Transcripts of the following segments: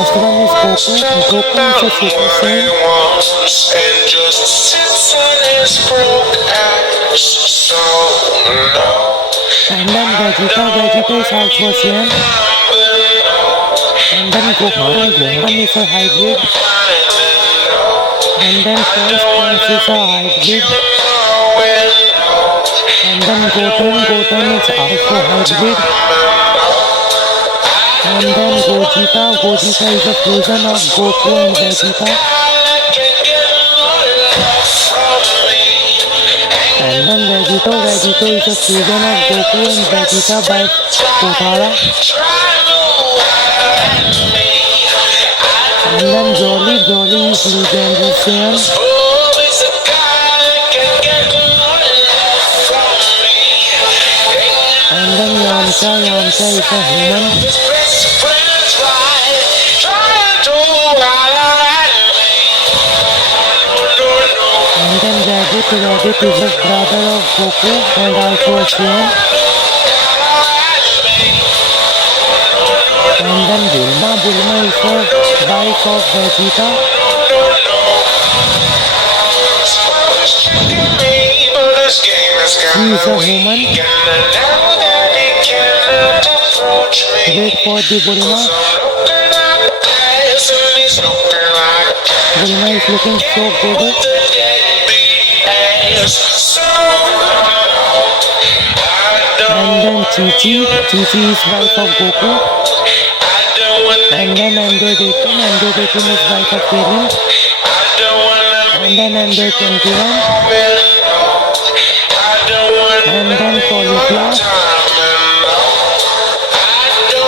Last one is Goku. Goku is a Super Saiyan. And just sits on his broke ass. So no. And then Vegeta. Vegeta is also a Saiyan. And then Gohan. Gohan is a hybrid. And then First Trunks is a hybrid. And then Goten. Goten is also hybrid. And then Gogeta. Gogeta is a fusion of Goku and Vegeta. And then Vegito. Vegito is a fusion of Goku and Vegeta by Potara. And then Broly. Broly is legendary Saiyan. And then Yamcha. Yamcha is a human. And then Raditz. Raditz is a brother of Goku and also a Saiyan. And then Bulma. Bulma is a wife of Vegeta. She is a woman. Wait for the Bulma. Bulma is looking so good. And then Chi-Chi. Chi-Chi is wife of Goku. And then Android 18. Android 18 is wife of Krillin. And then Android 21. And then Cauliflower.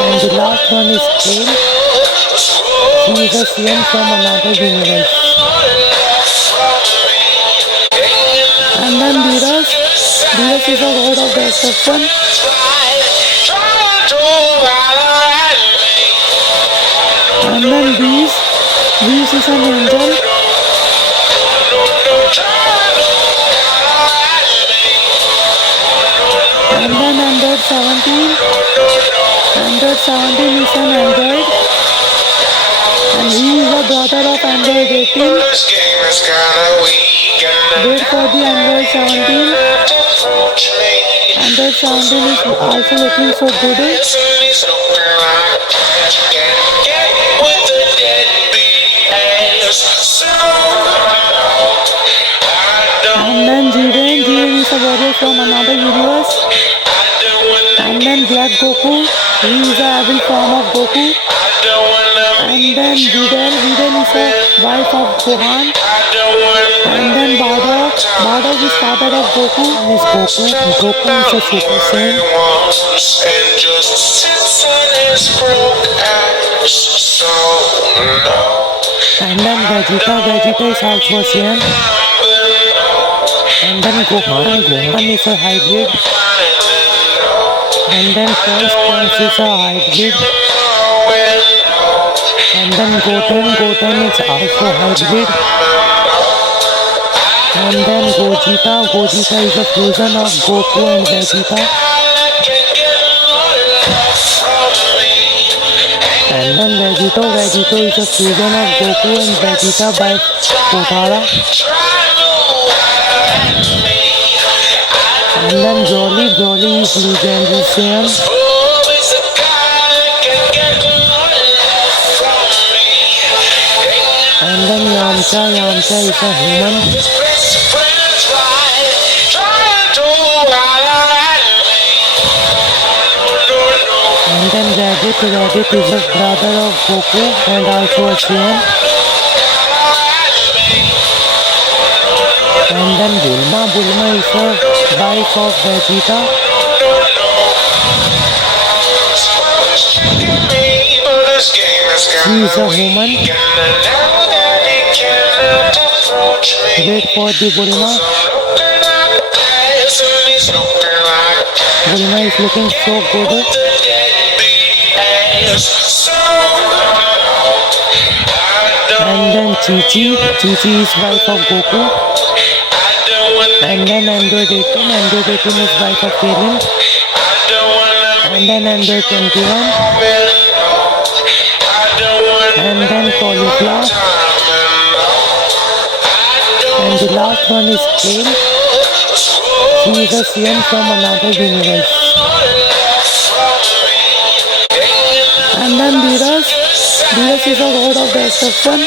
And the last one is Kale. She is a Saiyan from another universe. And then Beerus. Beerus is a god of destruction. And then Beast. Beast is an angel. And then Android 17. Android 17 is an android. And he is a brother of Android 18. Wait for the Android 17. Android 17 is also looking so good. And then Jiren. Jiren is a warrior from another universe. And then Black Goku. He is a evil form of Goku. And then Videl. Videl is a wife of Gohan. And then Bardock. Bardock is father of Goku. And is Goku. Goku is a Super Saiyan. And just sits on his broke ass. So no. And then Vegeta. Vegeta is also a Saiyan. And then Gohan. Gohan is a hybrid. And then First Trunks is a hybrid. And then Goten. Goten is also hybrid. And then Gogeta. Gogeta is a fusion of Goku and Vegeta. And then Vegito. Vegito is a fusion of Goku and Vegeta by Potara. And then Broly. Broly is legendary Saiyan. And then Yamcha. Yamcha is a human. And then Raditz. Raditz is a brother of Goku and also a Saiyan. And then Bulma. Bulma is a wife of Vegeta. She is a woman. Wait for the Bulma. Bulma is looking so good. And then Chi-Chi. Chi-Chi is wife of Goku. And then Android 18. Android 18 is wife of Krillin. And then Android 21. And last one is Kale. She is a CM from another universe. And then Beerus. Beerus is a god of destruction.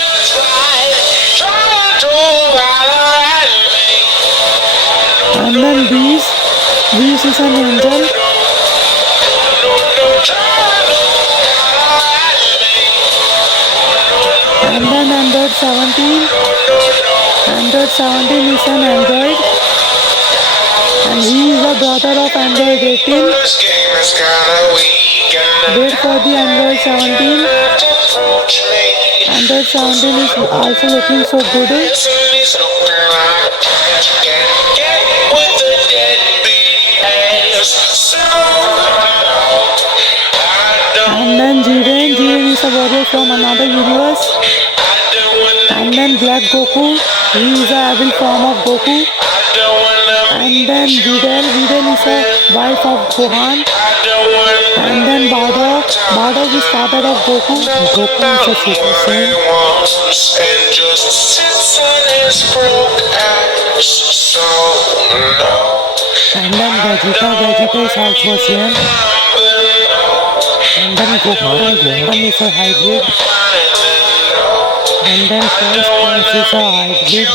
And then Beast. Beast is an angel. And then Android 17. Android 17 is an android. And he is the brother of Android 18. This game is kinda weak and Wait for the Android 17. approach me. Android 17 is also looking so good. Somebody's looking like can't get with the deadbeat ass. So And then Jiren. Jiren is a warrior from another universe. And then Black Goku. He is a evil form of Goku. And then Videl. Videl is a wife of Gohan. And then Bardock. Bardock is father of Goku. Goku is a Super Saiyan. and just sits on his broke ass. So no. And then Vegeta. Vegeta is also a Saiyan. And then Gohan. Gohan is a hybrid. And then Trunks is a hybrid.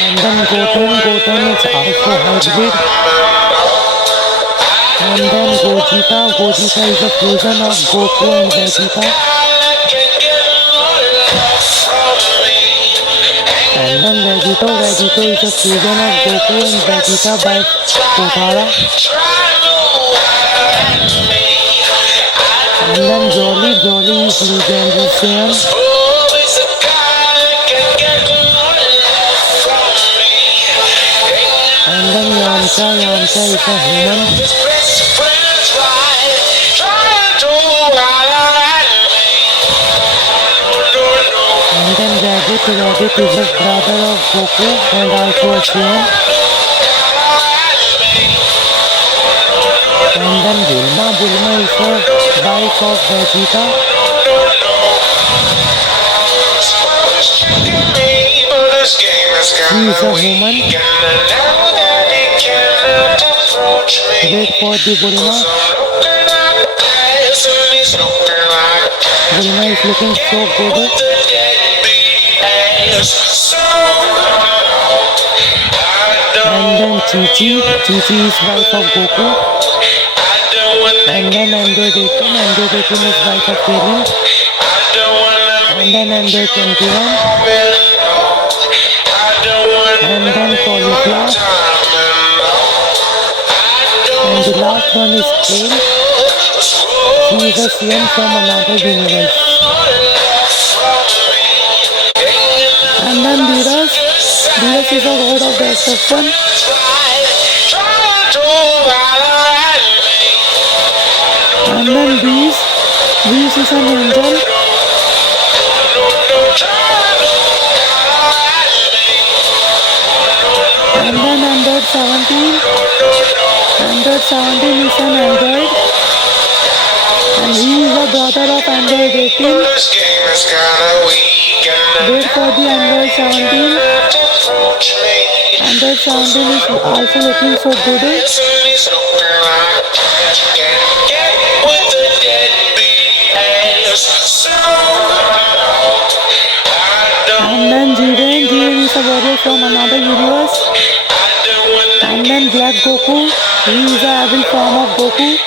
And then Goten is also hybrid. And then Gogeta is a fusion of Goku and Vegeta. And then Vegito is a fusion of Goku and Vegeta by Potara. And then Jolly is legendary Saiyan. And then Yamcha is a human. And then Raditz is a brother of Goku and also a Saiyan. And then Bulma is a wife of Vegeta. She is a woman. Wait for the Bulma. Bulma is looking so good. And then Chi is wife of Goku. And then Android 18 is wife of Krillin. And then Android 21. And then Cauliflower. And the last one is Kale. She is a CM from another universe. And then Beerus. Beerus is a god of destruction. And then Beast. Beast is an angel. And then Android 17. Android 17 is an android. And he is the brother of Android 18. This game is kinda weak and Wait for the Android 17. approach me. Android 17 is also looking so good. Somebody's looking like can't get with the deadbeat ass. So And then Jiren is a warrior from another universe. And then Black Goku. He is a evil form of Goku.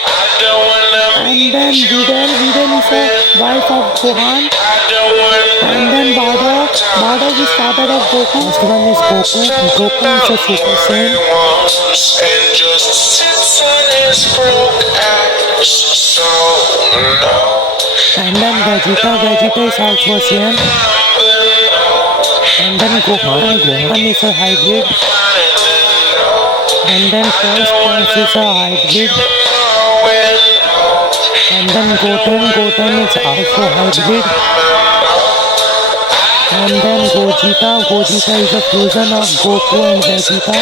And then Videl is a wife of Gohan. And then Bardock is father of Goku. First one is Goku. Goku is a Super Saiyan. and just sits on his broke ass. So no. And then Vegeta is also a Saiyan. And then Gohan is a hybrid. And then Trunks is a hybrid. And then Goten is also hybrid. And then Gogeta is a fusion of Goku and Vegeta.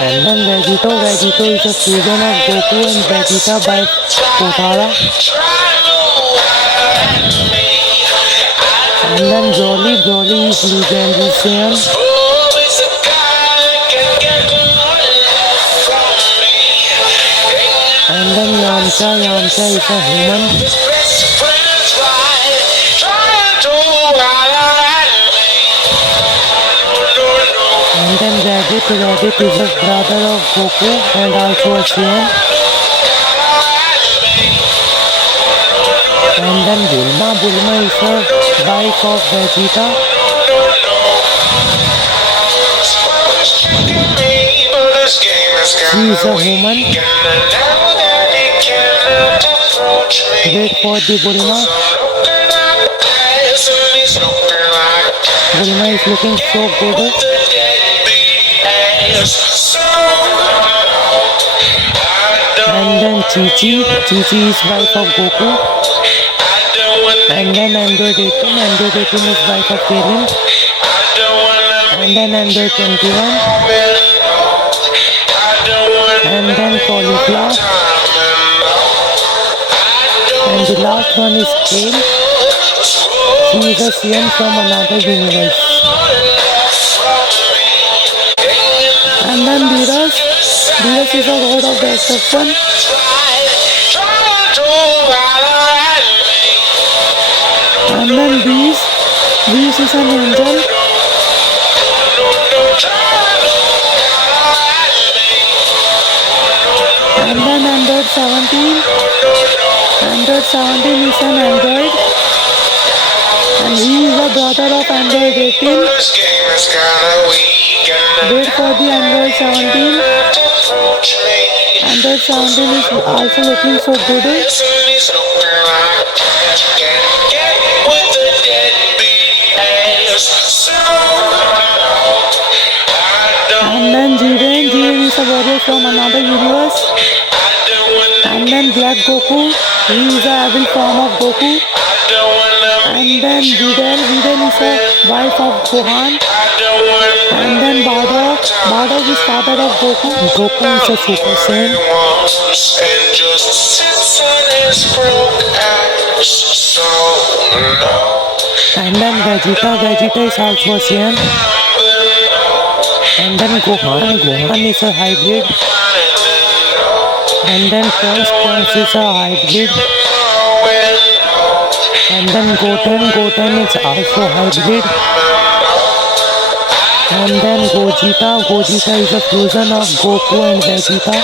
And then Vegito is a fusion of Goku and Vegeta by Potara. And then Broly is legendary Saiyan. And then Yamcha is a human. And then Raditz is a brother of Goku and also a Saiyan. And then Bulma is a wife of Vegeta. She is a woman. Wait for the Bulma. Bulma is looking so good. And then Chi is wife of Goku. And then Android 18 is wife of Krillin. And then Android 21. And then Cauliflower. And the last one is Kale. She is a Saiyan from another universe. And then Beerus is a god of destruction. And then Beast is an angel. And then Android 17 is an android. And he is a brother of Android 18. Wait for the Android 17. Android 17 is also looking so good. And then Jiren is a warrior from another universe. And then Black Goku, he is a evil form of Goku. And then Videl is a wife of Gohan. And then Bardock is father of Goku. Goku is a Super Saiyan. And then Vegeta is also a Saiyan. And then Gohan is a hybrid. And then Trunks is a hybrid. And then Goten is also hybrid. And then Gogeta is a fusion of Goku and Vegeta.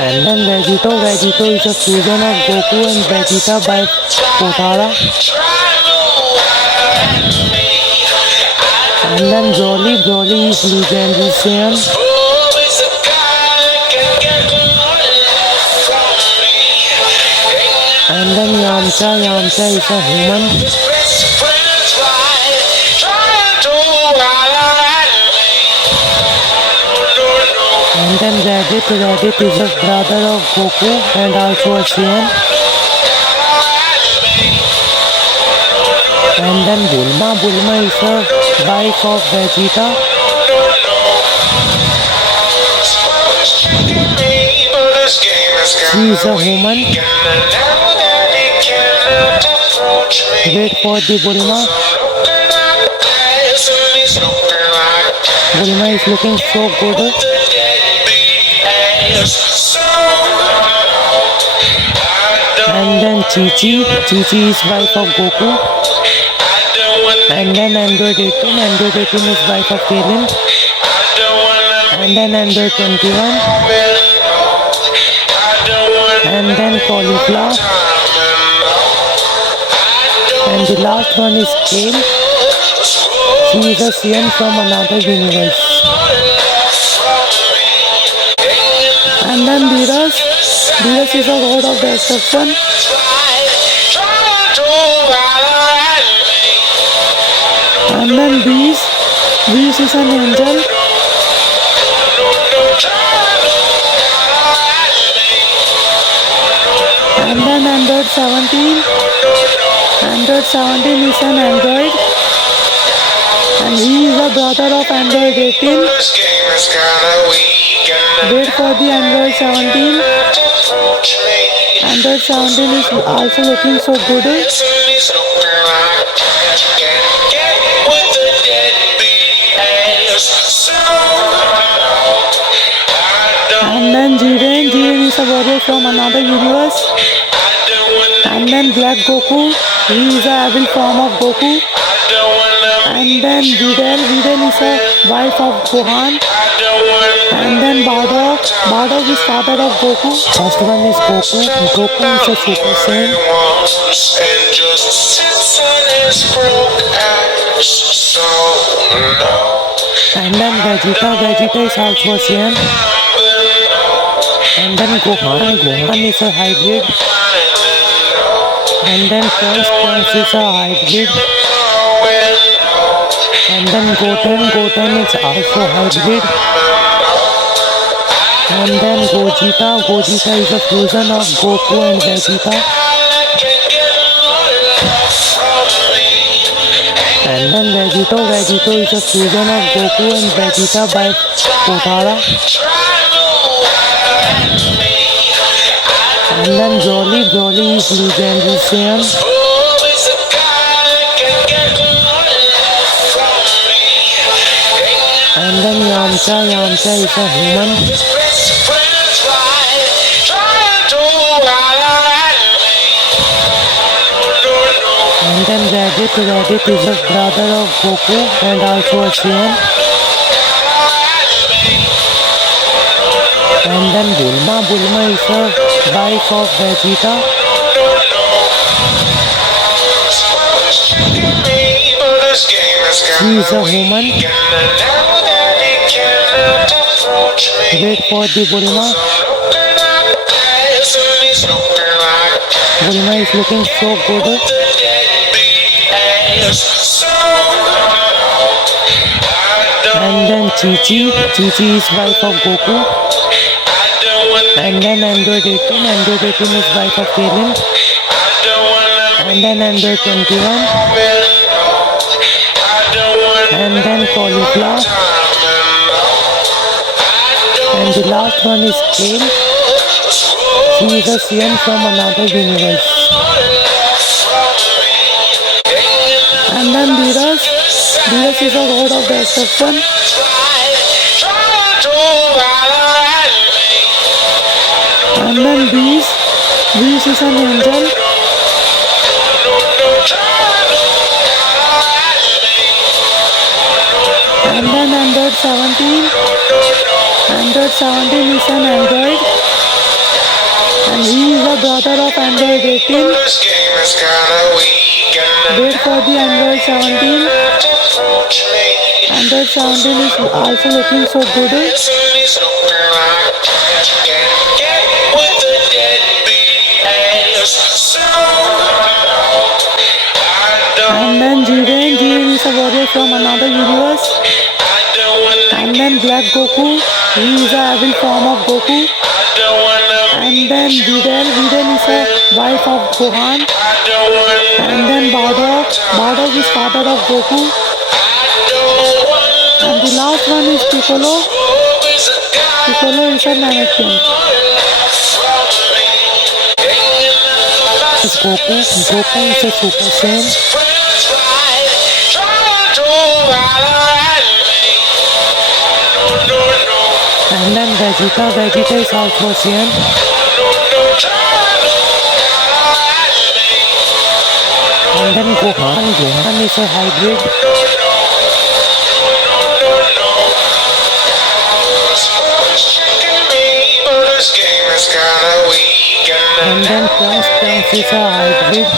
And then Vegito is a fusion of Goku and Vegeta by Potara. And then Broly is legendary Saiyan. And then Yamcha is a human. And then Raditz is a brother of Goku and also a Saiyan. And then Bulma is a wife of Vegeta. She is a woman. Wait for the Bulma. Bulma is looking so good. And then Chi is wife of Goku. And then Android 18 is wife of Krillin. And then Android 21. And then Cauliflower. And the last one is Kale. She is a Saiyan from another universe. And then Beerus is a god of destruction. And then Beast is an angel. And then Android 17 is an android. And he is a brother of Android 18. Wait for the Android 17. And Android 17 is also looking so good. And then Jiren, Jiren is a warrior from another universe. And then Black Goku, he is a evil form of Goku. And then Videl, Videl is a wife of Gohan. And then Bardock, Bardock is father of Goku. First one is Goku, Goku is a Super Saiyan. And just sits on his broke ass. So no. And then Vegeta, Vegeta is also a Saiyan. And then Gohan, Gohan is a hybrid. And then Trunks is a hybrid. And then Goten is also hybrid. And then Gogeta is a fusion of Goku and Vegeta. And then Vegito is a fusion of Goku and Vegeta by Potara. And then Broly is legendary Saiyan. And then Yamcha is a human. And then Raditz is a brother of Goku and also a Saiyan. And then Bulma is a wife of Vegeta. She is a human. Wait for the Bulma. Bulma is looking so good. And then Chi is wife of Goku. And then Android 18 is wife of Krillin. And then Android 21. And then Cauliflower. And the last one is Kale. She is a Saiyan from another universe. And then Beerus is a god of destruction. And then Beast is an angel. And then Android 17 is an android. And he is a brother of Android 18. Wait for the Android 17. Android 17 is also looking so good. And then Jiren is a warrior from another universe. And then Black Goku, he is a evil form of Goku. And then Videl is a wife of Gohan. And then Bardock is father of Goku. And the last one is Piccolo is a mannequin. Goku is a Super Saiyan. And then Vegeta is also a Saiyan. And then Gohan is a hybrid. And then Trunks is a hybrid.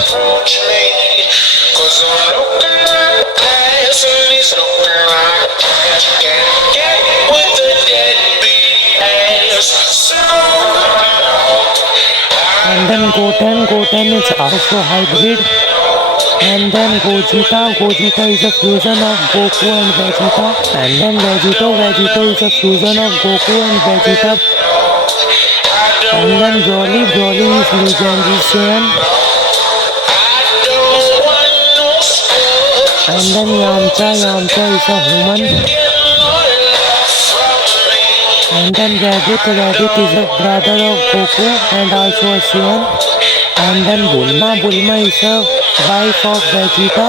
And then Goten is also hybrid. And then Gogeta is a fusion of Goku and Vegeta. And then Vegito is a fusion of Goku and Vegeta. And then Broly is legendary Saiyan. And then Yamcha is a human. And then Raditz is a brother of Goku and also a Saiyan. And then Bulma is a wife of Vegeta.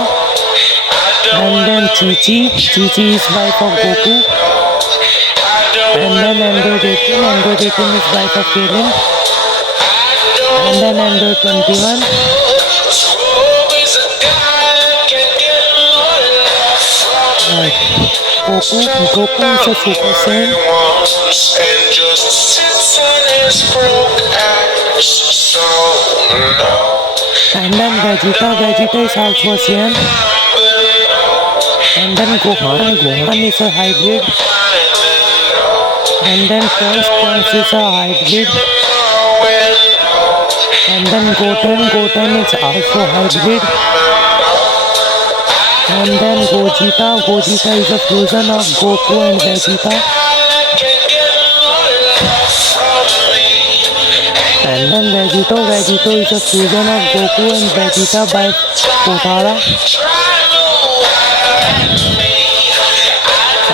And then Chi is wife of Goku. And then Android 18 is wife of Krillin. And then Android 21. Goku is a Super Saiyan. And just sits on his broke ass. So no. And then Vegeta is also a Saiyan. And then Gohan is a hybrid. And then Trunks is a hybrid. And then Goten is also hybrid. And then Gogeta is a fusion of Goku and Vegeta. And then Vegito is a fusion of Goku and Vegeta by Potara.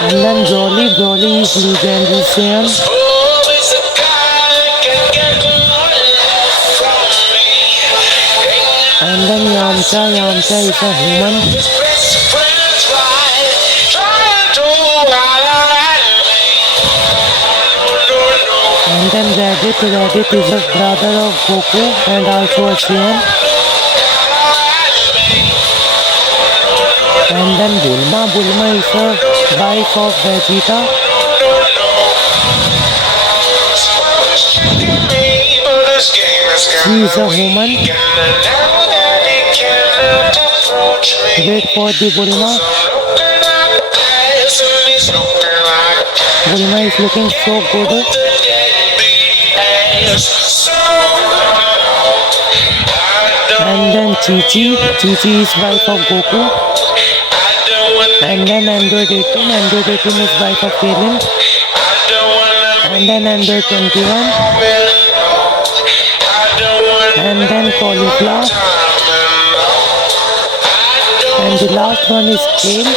And then Broly is legendary Saiyan. And then Yamcha is a human. And then Raditz is a brother of Goku and also a Saiyan. And then Bulma is a wife of Vegeta. She is a woman. Wait for the Bulma. Bulma is looking so good. And then Chi is wife of Goku. And then Android 18 is wife of Krillin. And then Android 21. And then Cauliflower. And the last one is Kale.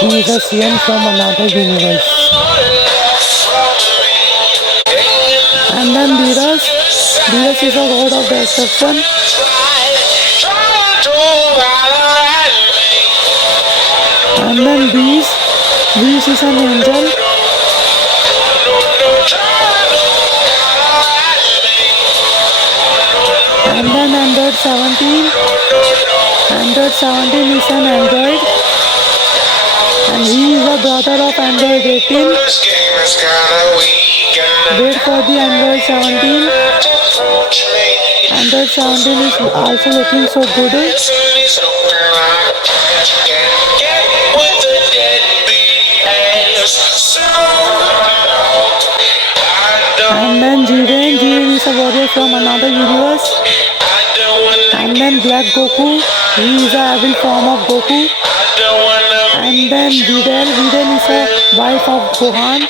She is a Saiyan from another universe. And then Beerus is a god of destruction. And then Beast is an angel. And then Android 17 is an android. And he is a brother of Android 18. Wait for the Android 17. Android 17 is also looking so good. And then Jiren is a warrior from another universe. And then Black Goku, he is a evil form of Goku. And then Videl is a wife of Gohan.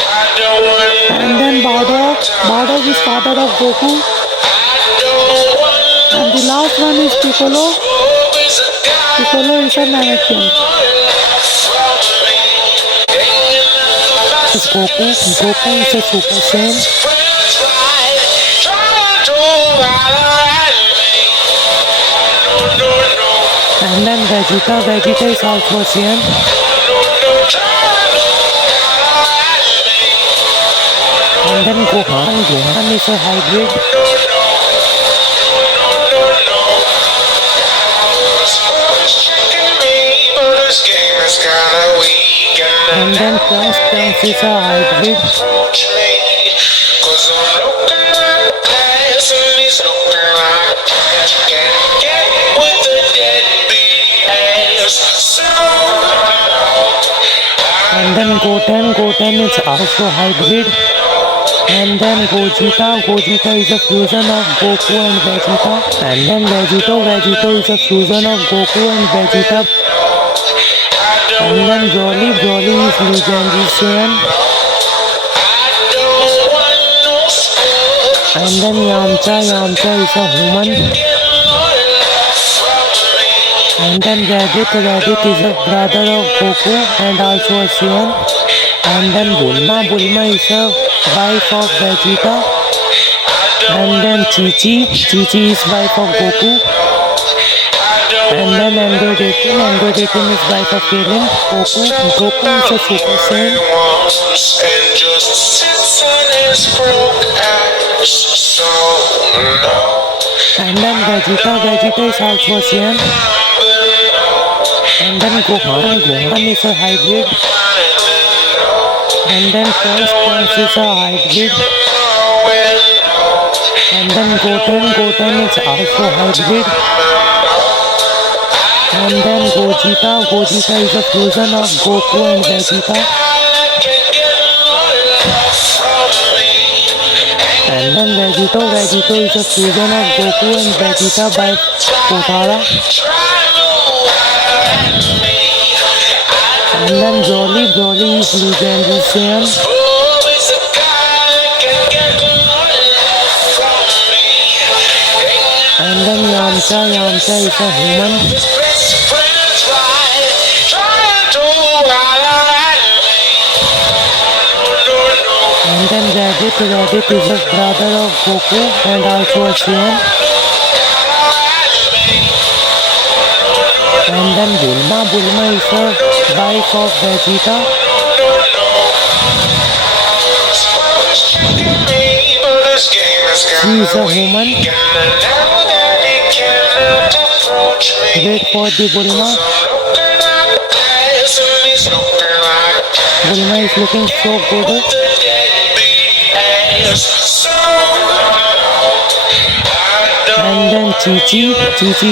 And then Bardock is father of Goku. And the last one is Piccolo. Piccolo is a Namekian. Goku is a Super Saiyan. And then Vegeta is also a Saiyan. And then Gohan is a hybrid. And then Trunks is a hybrid. And then Goten is also hybrid. And then Gogeta is a fusion of Goku and Vegeta. And then Vegito is a fusion of Goku and Vegeta. And then Broly is legendary Saiyan. And then Yamcha is a human. And then Raditz is a brother of Goku and also a Saiyan. And then Bulma is a wife of Vegeta. And then Chi-Chi. Chi-Chi is wife of Goku. And then Android 18. Android 18 is wife of Krillin. Goku is a Super Saiyan. And just sits on his broke ass. So no. And then Vegeta. Vegeta is also a Saiyan. And then Gohan. Gohan is a hybrid. And then Trunks is a hybrid. And then Goten is also hybrid. And then Gogeta is a fusion of Goku and Vegeta. And then Vegito is a fusion of Goku and Vegeta by Potara. And then Broly is legendary Saiyan. And then Yamcha is a human. And then Raditz is a brother of Goku and also a Saiyan. And then Bulma is a wife of Vegeta. She is a woman. Wait for the Bulma. Bulma is looking so good. And then Chi-Chi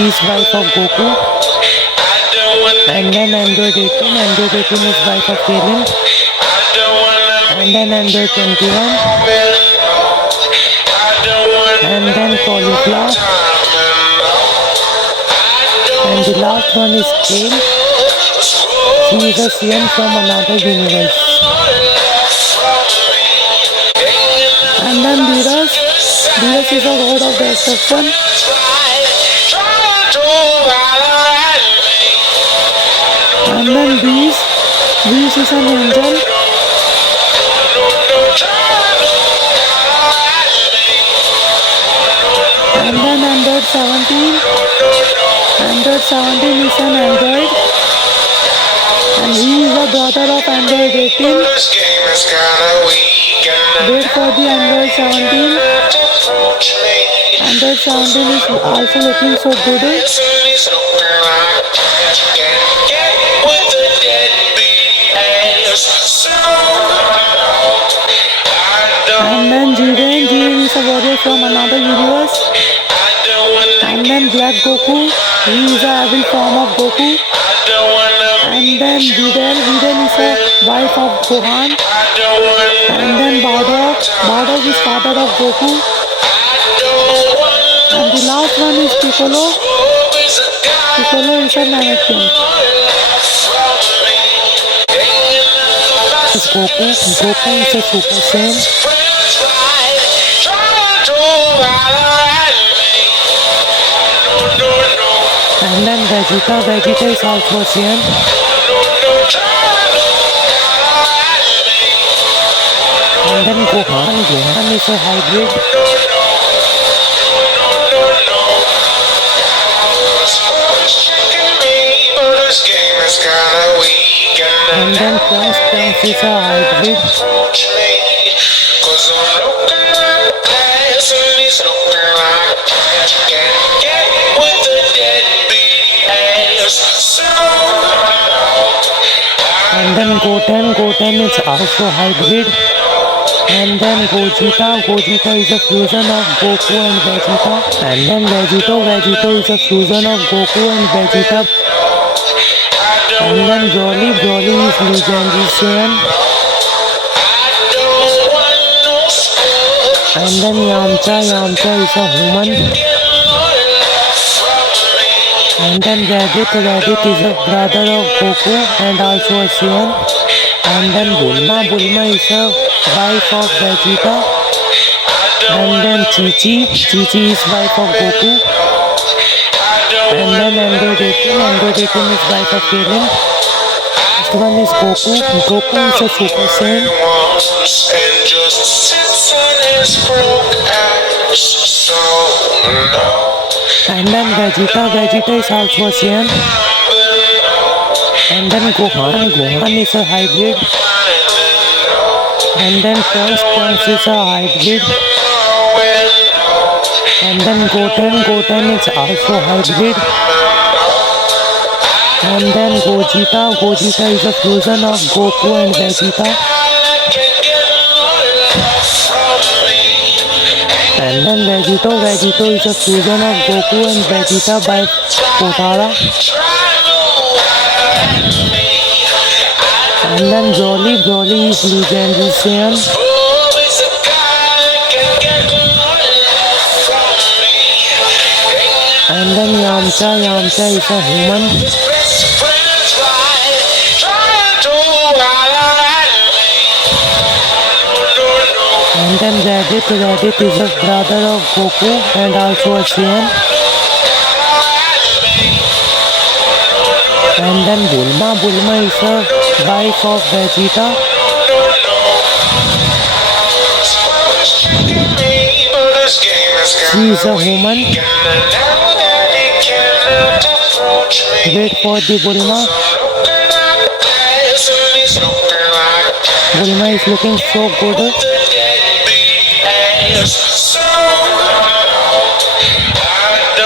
is wife of Goku. And then Android 18 is wife of Krillin. And then Android 21. And then Cauliflower. And the last one is Kale. She is a Saiyan from another universe. And then Beerus is a god of destruction. And then Beast is an angel. And then Android 17 is an android. And he is the brother of Android 18. Wait for the Android 17. Android 17 is also looking so good. And then Jiren is a warrior from another universe. And then Black Goku, he is a evil form of Goku. And then Videl is a wife of Gohan. And then Bardock is father of Goku. And the last one is Piccolo is a mannequin. Goku is a Super Saiyan. And then Vegeta is also a Saiyan. And then Gohan is a hybrid. And then Trunks is a hybrid. And then Goten is also hybrid. And then Gogeta is a fusion of Goku and Vegeta. And then Vegito is a fusion of Goku and Vegeta. And then Broly is legendary Saiyan. And then Yamcha is a human. And then Raditz is a brother of Goku and also a Saiyan. And then Bulma is a wife of Vegeta. And then Chi-Chi is wife of Goku. And then Android 18 is wife of Krillin. Next one is Goku is a Super Saiyan. And just sits on his broke ass. So no. And then Vegeta is also a Saiyan. And then Gohan is a hybrid. And then Trunks is a hybrid. And then Goten is also hybrid. And then Gogeta is a fusion of Goku and Vegeta. And then Vegito is a fusion of Goku and Vegeta by Potara. And then Broly is legendary Saiyan. And then Yamcha is a human. And then Reddit is a brother of Goku and also a Saiyan. And then Bulma is a wife of Vegeta. She is a woman. Wait for the Bulma. Bulma is looking so good.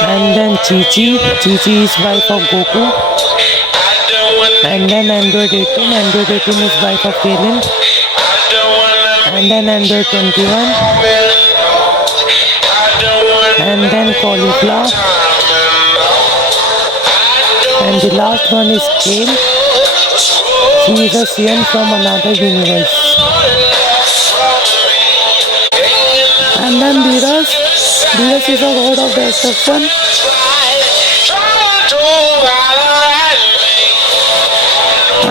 And then Chi is wife of Goku. And then Android 18 is wife of Krillin. And then Android 21. And then Cauliflower. And the last one is Kale. She is a Saiyan from another universe. And then Beerus is a god of destruction.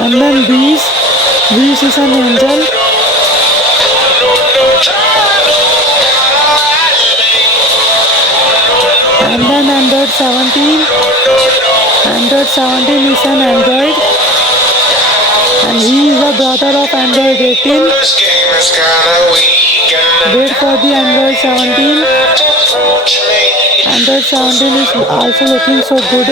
And then Beast is an angel. And then Android 17 is an android. And he is a brother of Android 18. Wait for the Android 17. Android 17 is also looking so good.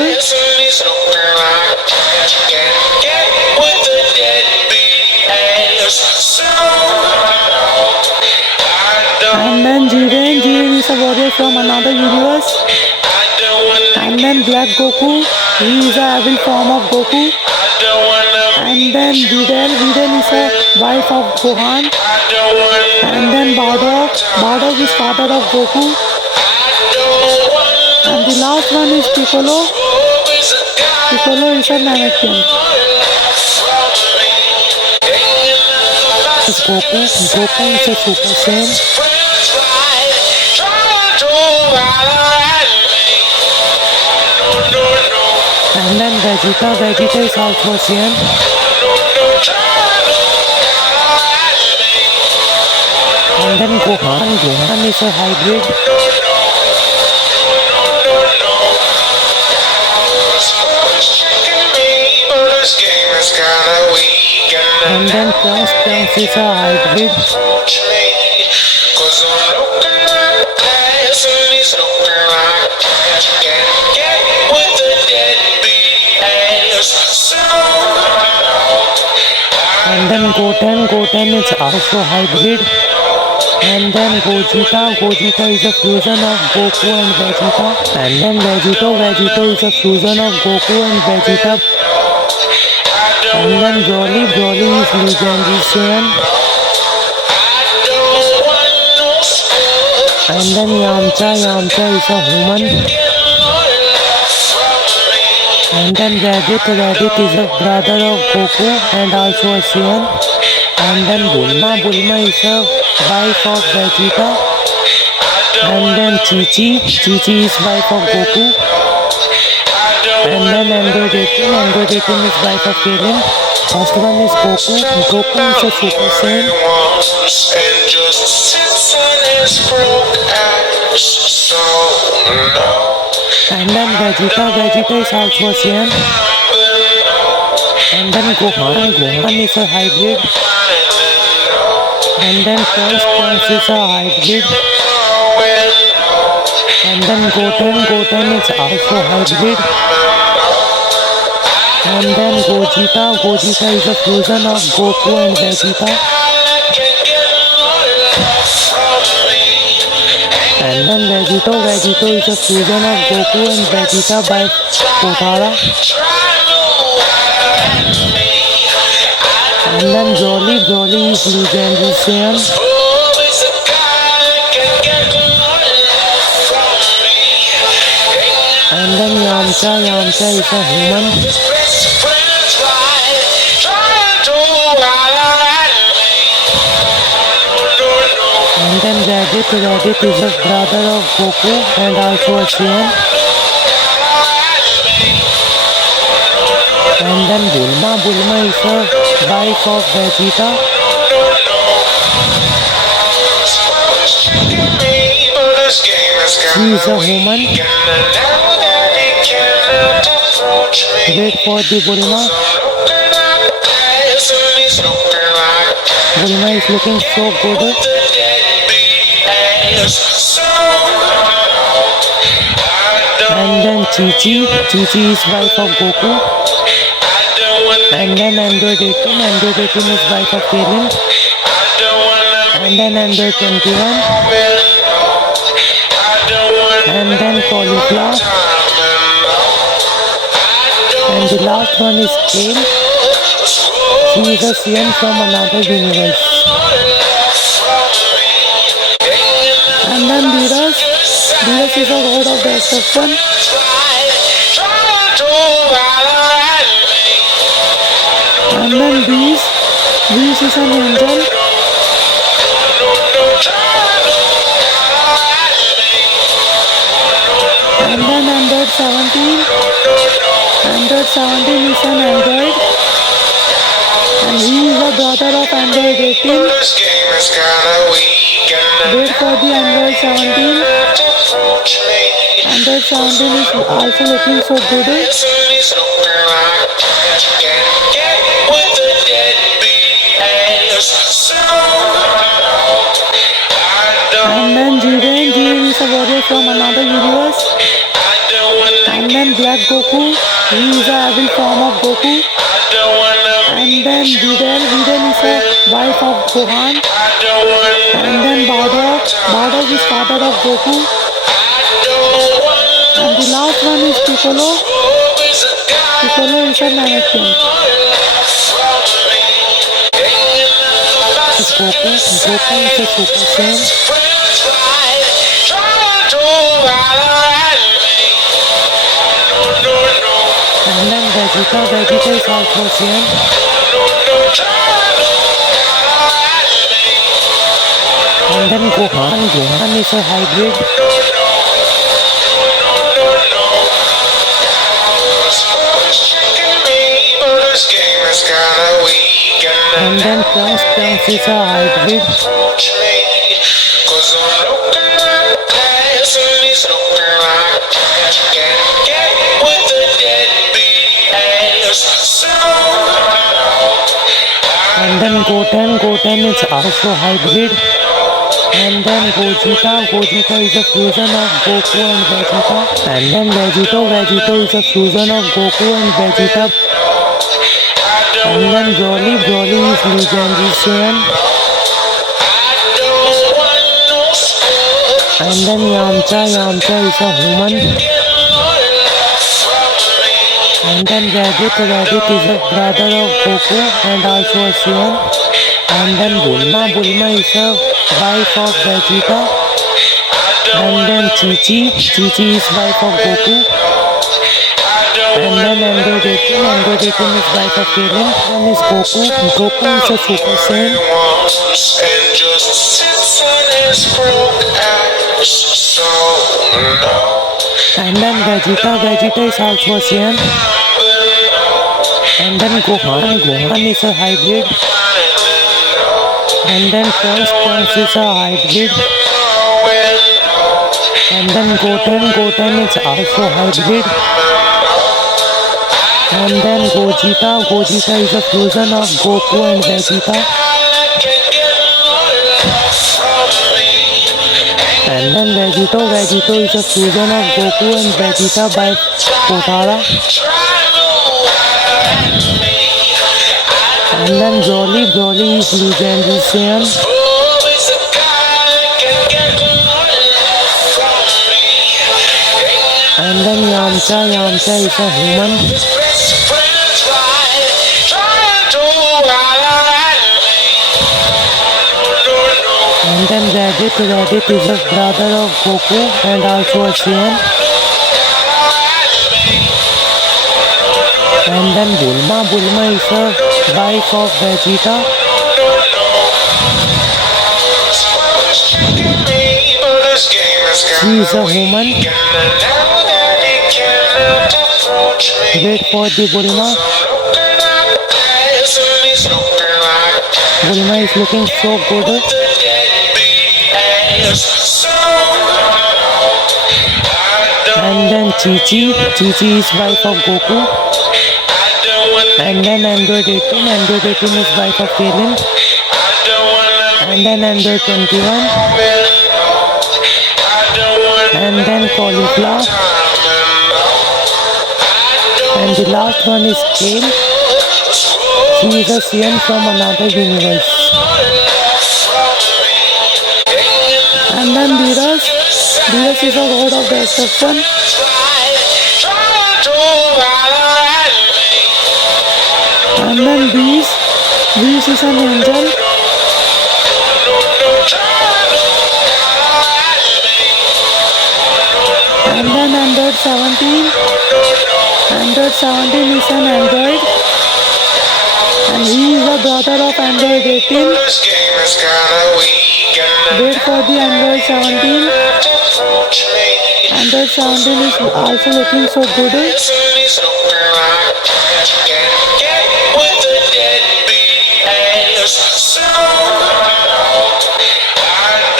And then Jiren is a warrior from another universe. And then Black Goku, he is a evil form of Goku. And then Videl is a wife of Gohan. And then Bardock is father of Goku. And the last one is Piccolo is a Namekian. Goku is a Super Saiyan. And then Vegeta is also a Saiyan. And then Gohan is a hybrid. And then Trunks is a hybrid. And then Goten is also hybrid. And then Gogeta is a fusion of Goku and Vegeta. And then Vegito is a fusion of Goku and Vegeta. And then Broly is legendary Saiyan. And then Yamcha is a human. And then Reddit is a brother of Goku and also a Saiyan. And then Bulma is a wife of Vegeta. And then Chi is wife of Goku. And then Android 18 is wife of Krillin. First one is Goku is a Super Saiyan. And then Vegeta is also a Saiyan. And then Gohan is a hybrid. And then Trunks is a hybrid. And then Goten is also hybrid. And then Gogeta is a fusion of Goku and Vegeta. And then Vegito is a fusion of Goku and Vegeta by Potara. And then Broly is legendary Saiyan. And then Yamcha is a human. And then Raditz is a brother of Goku and also a Saiyan. And then Bulma is a wife of Vegeta. She is a human. Wait for the Bulma. Bulma is looking so good. And then Chi is wife of Goku. And then Android 18 is wife of Krillin. And then Android 21. And then Cauliflower. And the last one is Kale. She is a Saiyan from another universe. And then Beerus is a god of destruction. And then Beast is an angel. And then Android 17 is an android. And he is a brother of Android 18. Wait for the Android 17. Android 17 is also looking so good. And then Jiren is a warrior from another universe. And then Black Goku, he is a evil form of Goku. And then Videl is a wife of Gohan. And then Bardock is father of Goku. And the last one is Piccolo is a mannequin. Goku is a Super Saiyan. And then Vegeta is also Saiyan. And then Gohan is a hybrid. And then Trunks is a hybrid. And then Goten is also hybrid. And then Gogeta is a fusion of Goku and Vegeta. And then Vegito is a fusion of Goku and Vegeta. And then Broly is legendary Saiyan. And then Yamcha is a human. And then Raditz is a brother of Goku and also a Saiyan. And then Bulma is a wife of Vegeta. And then Chi is wife of Goku. And then Android 18 is wife of Krillin. One is Goku is a Super Saiyan. And then Vegeta is also a Saiyan. And then Gohan is a hybrid. And then Trunks is a hybrid. And then Goten is also hybrid. And then Gogeta is a fusion of Goku and Vegeta. And then Vegito. Vegito is a fusion of Goku and Vegeta by Potara. And then Broly. Broly is legendary Saiyan. And then Yamcha. Yamcha is a human. And then Reddit. Reddit is a brother of Goku and also a Saiyan. And then Bulma. Bulma is a wife of Vegeta. She is a woman. Wait for the Bulma. Bulma is looking so good. And then Chi-Chi. Chi-Chi is wife of Goku. And then Android 18. Android 18 is wife of Krillin. And then Android 21. And then Cauliflower. And the last one is Kale. She is a Saiyan from another universe. And then Beerus. Beerus is a god of destruction. And then Beast. Beast is an angel. And then Android 17. Android 17 is an android. And he is the brother of Android 18. Wait for the Android 17. Android 17 is also looking so good.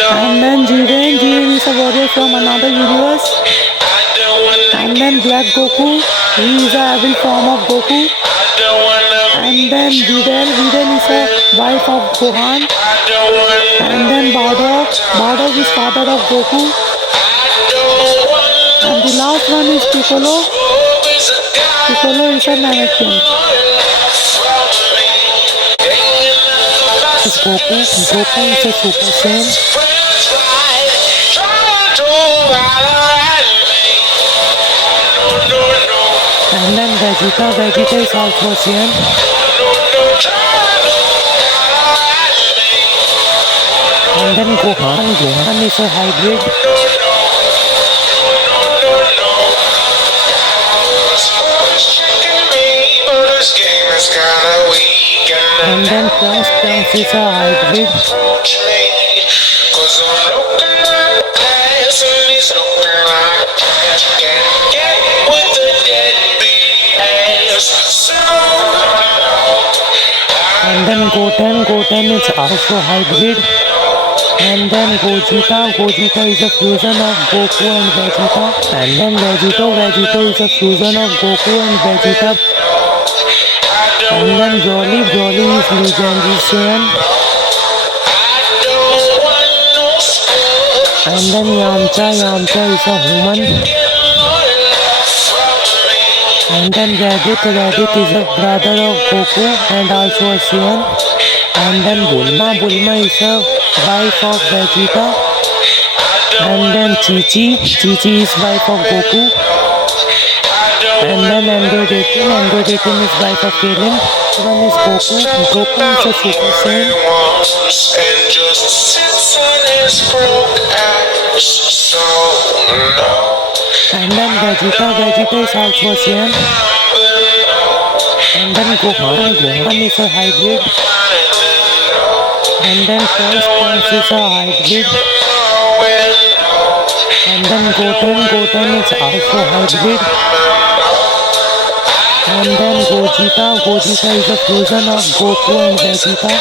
And then Jiren. Jiren is a warrior from another universe. And then Black Goku. He is a evil form of Goku. And then Videl. Videl is a wife of Gohan. And then Bardock. Bardock is father of Goku. And the last one is Piccolo. Piccolo is a Namekian. This is Goku. Goku is a Super Saiyan. And then Vegeta. Vegeta is also a Saiyan. And then Gohan. Gohan is a hybrid. And then Trunks. Trunks is a hybrid. And then Goten. Goten is also hybrid. And then Gogeta. Gogeta is a fusion of Goku and Vegeta. And then Vegito. Vegito is a fusion of Goku and Vegeta. And then Broly. Broly is legendary Saiyan. And then Yamcha. Yamcha is a human. And then Reddit. Reddit is a brother of Goku and also a Saiyan. And then Bulma. Bulma is a wife of Vegeta. And then Chi-Chi. Chi-Chi is wife of Goku. And then Android 18. Android 18 is wife of Krillin. One is Goku. Goku is a Super Saiyan. And then Vegeta. Vegeta is also a Saiyan. And then Gohan. Gohan is a hybrid. And then Trunks. Trunks is a hybrid. And then Goten. Goten is also hybrid. And then Gogeta. Gogeta is a fusion of Goku and Vegeta.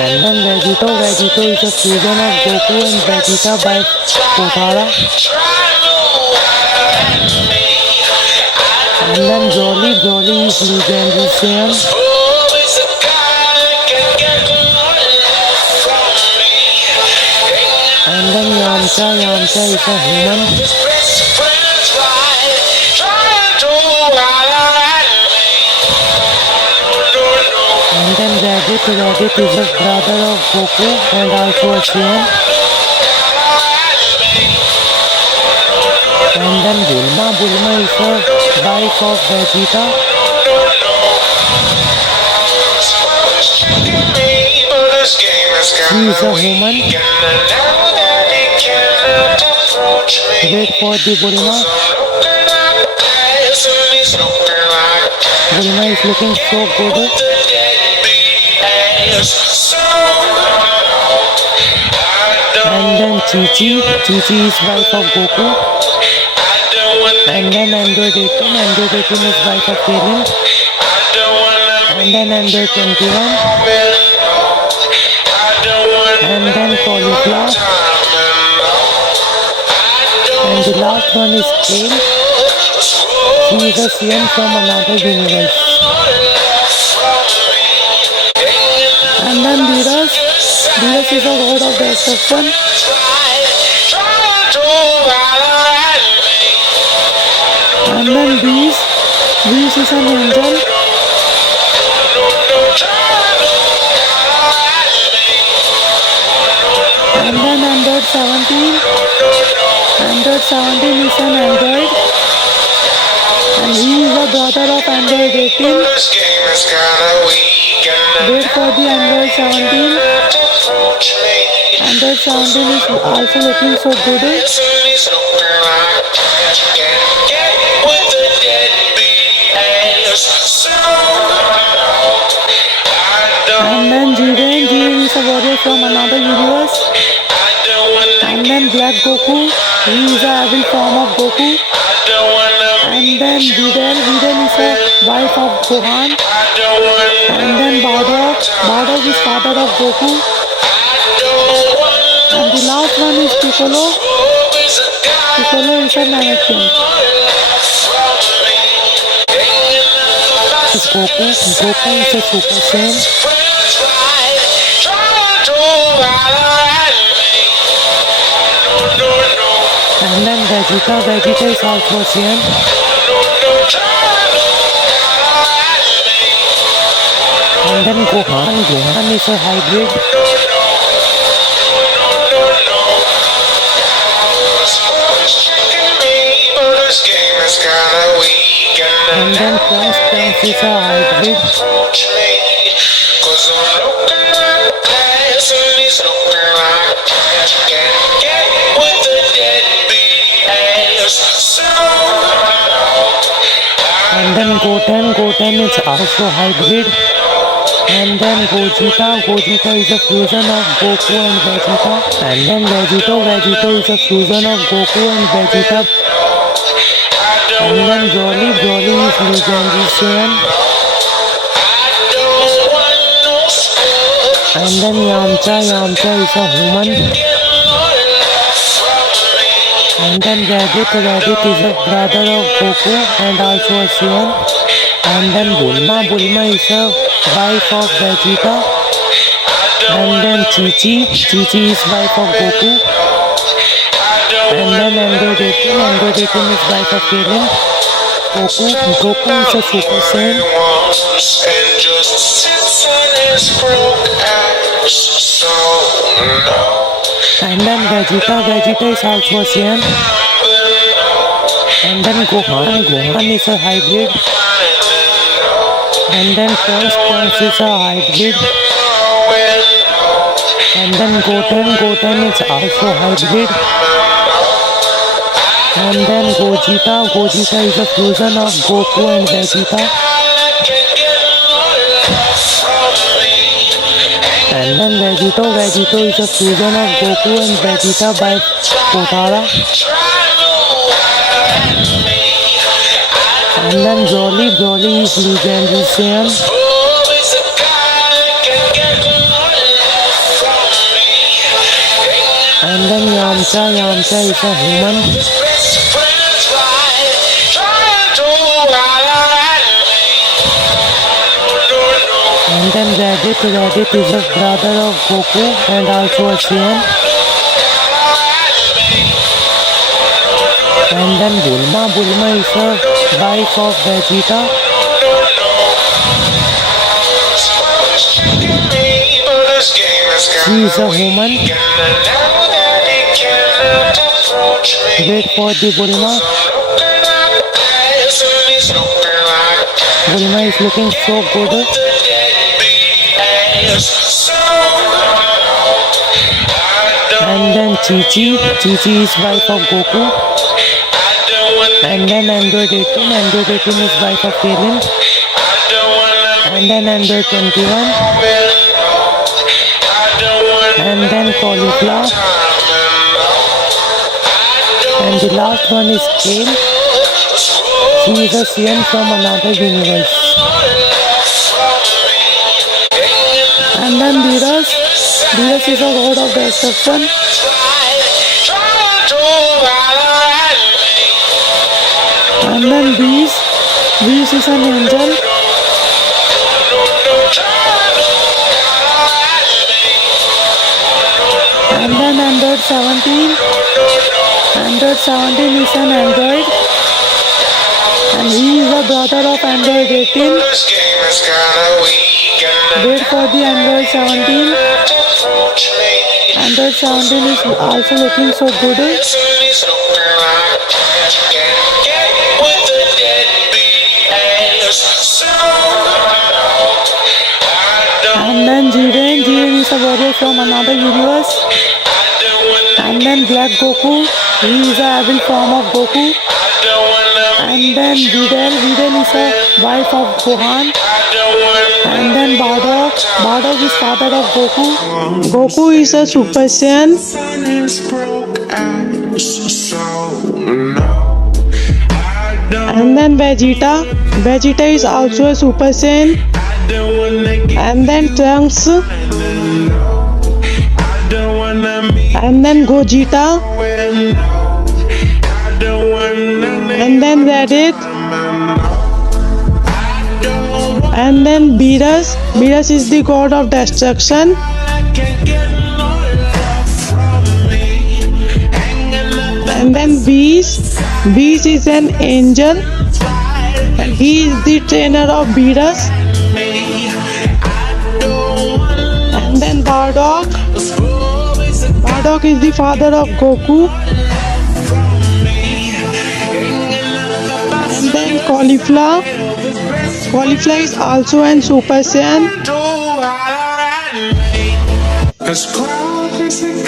And then Vegito. Vegito is a fusion of Goku and Vegeta by Potara. And then Broly. Broly is legendary Saiyan. Yamcha is a human. And then Raditz is a brother of Goku and also a Saiyan. And then Bulma is a wife of Vegeta. She is a woman. Wait for the Bulma. Bulma is looking so good. And then Chi is wife of Goku. And then Android 18 is wife of Krillin. And then Android 21. And then Cauliflower. And the last one is Kale. She is a Saiyan from another universe. And then Beerus is a god of destruction. And then Beast is an angel. And then Android 17 is an android. And he is the brother of Android 18. Wait for the Android 17. Android 17 is also looking so good. And then Jiren is a warrior from another universe. And then Black Goku, he is a evil form of Goku. And then Videl is a wife of Gohan. And then Bardock is father of Goku. And the last one is Piccolo. Piccolo is a mannequin. Goku is a Super Saiyan. And then Vegeta is also a Saiyan. And then Gohan is a hybrid. And then Trunks is a hybrid. And then Goten is also hybrid. And then Gogeta is a fusion of Goku and Vegeta. And then Vegito is a fusion of Goku and Vegeta. And then Broly is legendary Saiyan. And then Yamcha is a human. And then Raditz is a brother of Goku and also a Saiyan. And then Bulma is a wife of Vegeta. And then Chi is wife of Goku. And then Android 18 is wife of Krillin. Goku is a Super Saiyan. And then Vegeta is also a Saiyan. And then Gohan is a hybrid. And then Trunks is a hybrid. And then Goten is also hybrid. And then Gogeta is a fusion of Goku and Vegeta. And then Vegito is a fusion of Goku and Vegeta by Potara. And then Broly is legendary Saiyan. And then Yamcha is a human. And then Raditz is a brother of Goku and also a Saiyan. And then Bulma. Bulma is a wife of Vegeta. She is a woman. Wait for the Bulma. Bulma is looking so good. And then Chi-Chi. Chi-Chi is wife of Goku. And then Android 18. Android 18 is wife of Krillin. And then Android 21. And then Cauliflower. And the last one is Kale. She is a CM from another universe. And then Beerus. Beerus is a god of destruction. And then Beast. Beast is an angel. And then Android 17. Android 17 is an android. And he is the brother of Android 18. Wait for the Android 17. Android 17 is also looking so good. And then Jiren. Jiren is a warrior from another universe. And then Black Goku. He is a evil form of Goku. And then Videl. Videl is a wife of Gohan. And then Bardock. Bardock is father of Goku. Goku is a Super Saiyan. And then Vegeta. Vegeta is also a Super Saiyan. And then Trunks. And then Gogeta. And then Reddit. And then Beerus. Beerus is the god of destruction. And then Beast. Beast is an angel. And he is the trainer of Beerus. And then Bardock. Bardock is the father of Goku. And then Cauliflower. Cauliflower is also an Super Saiyan.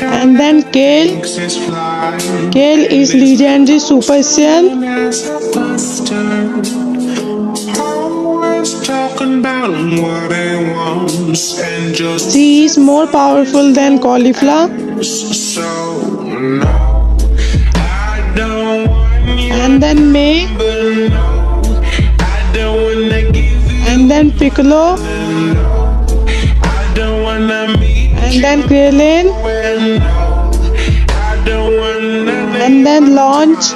And then Kale. Kale is legendary Super Saiyan. She is more powerful than Cauliflower. And then May. And then Piccolo. And then Krillin. And then Launch.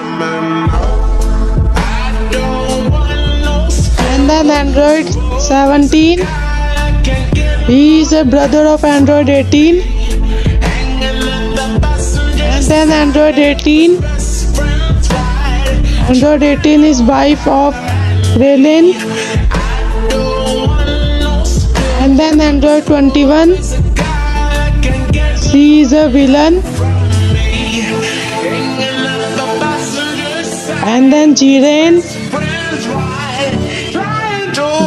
And then Android 17. He is a brother of Android 18. And then Android 18. Android 18 is wife of Krillin. And then Android 21. She is a villain. And then Jiren.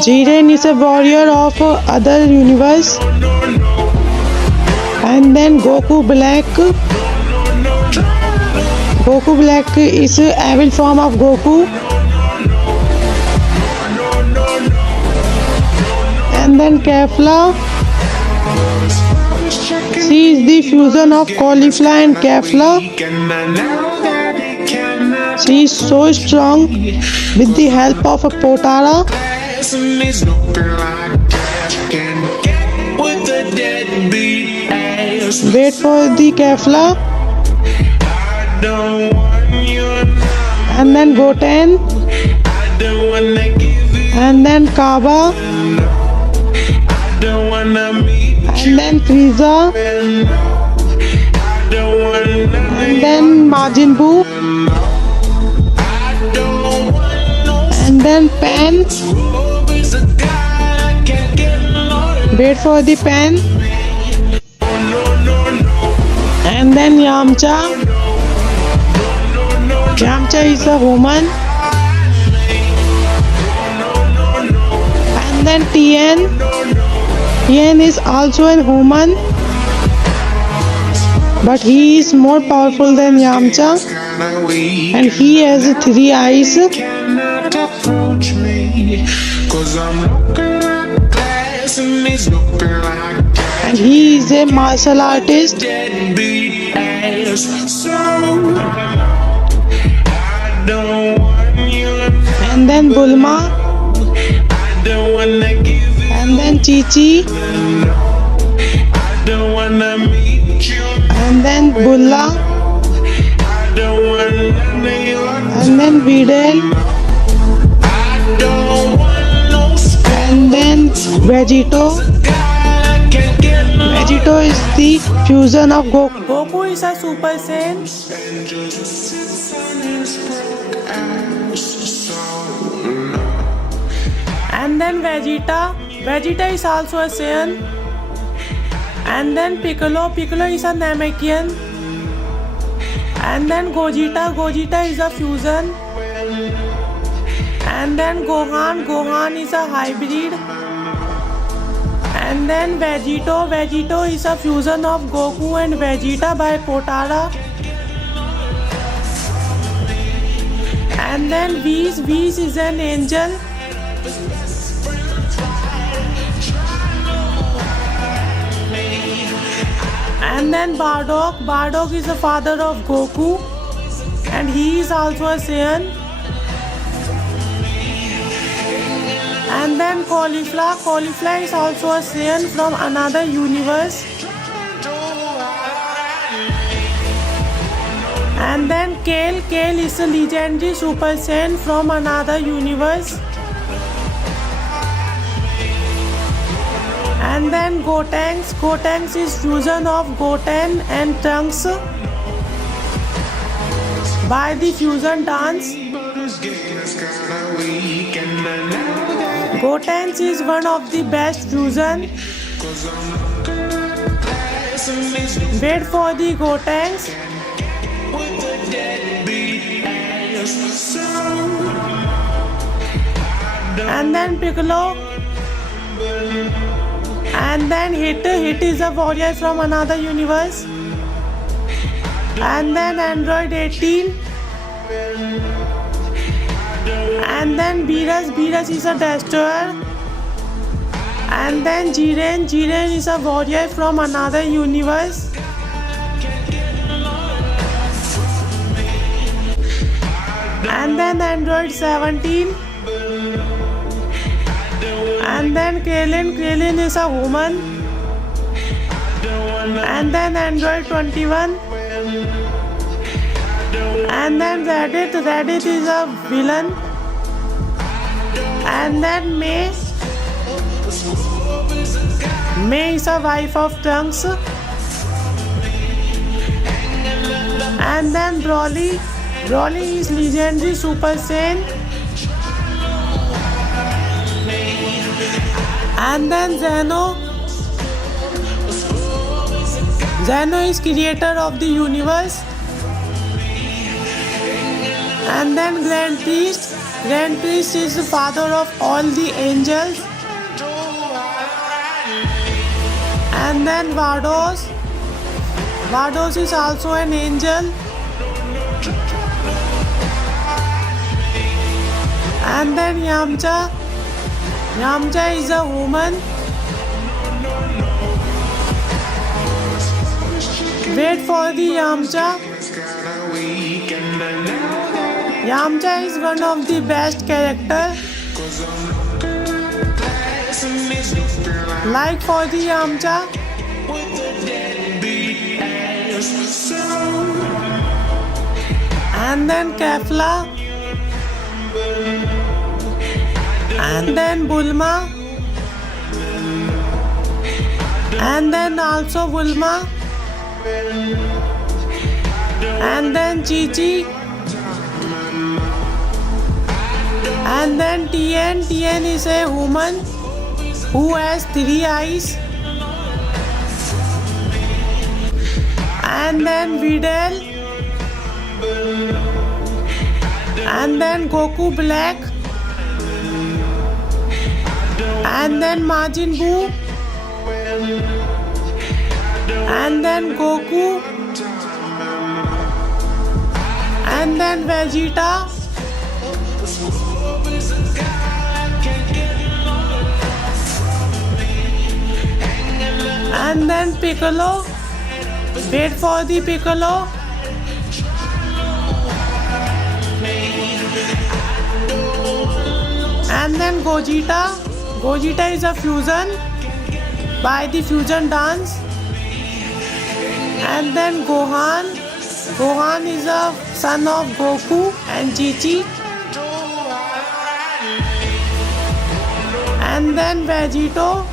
Jiren is a warrior of other universe. And then Goku Black. Goku Black is an evil form of Goku. And then Kefla. She is the fusion of Cauliflower and Kefla. She is so strong with the help of a Potara. Wait for the Kefla. And then Goten. And then Kaba. And then Frieza. And then Majin Buu. and then Pan. Wait for the Pan. And then Yamcha. Yamcha is a woman. And then Tien. Tien is also a woman. But he is more powerful than Yamcha. And he has 3 eyes. Cannot approach me, 'cause I'm looking like glass and he's looking like And he is a martial artist. deadbeat ass. So I don't want you, And then Bulma. I don't wanna give you, And then Chi Chi. I don't wanna meet you, And then Bulla. I don't want none of your, And then Videl. I don't want no And then Vegito. guy can get lost. Vegito is the fusion of Goku. Goku is a Super Saiyan. And just sits on his broke ass. So And then Vegeta. Vegeta is also a Saiyan. And then Piccolo. Piccolo is a Namekian. And then Gogeta. Gogita is a fusion. And then Gohan. Gohan is a hybrid. And then Vegito. Vegito is a fusion of Goku and Vegeta by Potara. And then Whis. Whis is an angel. And then Bardock. Bardock is the father of Goku. And he is also a Saiyan. And then Caulifla. Caulifla is also a Saiyan from another universe. And then Kale. Kale is a legendary Super Saiyan from another universe. And then Gotenks. Gotenks is fusion of Goten and Trunks by the fusion dance. Gotenks is one of the best fusion. Wait for the Gotenks. And then Piccolo. And then Hit. Hit is a warrior from another universe. And then Android 18. And then Beerus. Beerus is a destroyer. And then Jiren. Jiren is a warrior from another universe. And then Android 17. And then Krillin. Krillin is a woman. And then Android 21. And then Reddit. Reddit is a villain. And then May. May is a wife of Trunks. And then Broly. Broly is legendary Super Saiyan. And then Zeno. Zeno is creator of the universe. And then Grand Priest. Grand Priest is the father of all the angels. And then Vados. Vados is also an angel. And then Yamcha. Yamcha is a woman. Wait for the Yamcha. Yamcha is one of the best characters. Like for the Yamcha. And then Kefla. And then Bulma. And then also Bulma. And then Chi Chi. And then Tien. Tien is a human who has 3 eyes. And then Videl. And then Goku Black. And then Majin Buu. And then Goku. And then Vegeta. And then Piccolo. Wait for the Piccolo. And then Gogeta. Gogeta is a fusion by the fusion dance. And then Gohan. Gohan is a son of Goku and Chi-Chi. And then Vegito.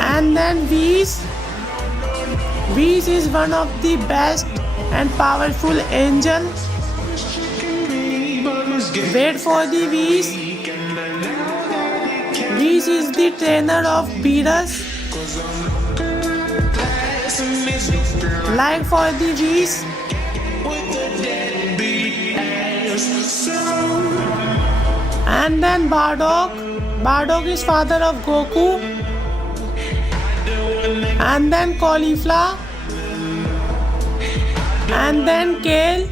And then Whis. Whis is one of the best and powerful angel. Wait for the Whis. Whis is the trainer of Beerus. Like for the Whis. And then Bardock. Bardock is father of Goku. And then Caulifla. And then Kale.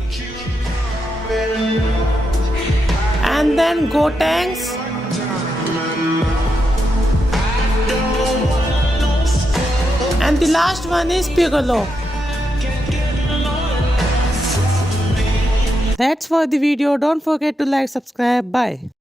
And then Gotenks. And the last one is Piccolo. That's for the video. Don't forget to like, subscribe. Bye.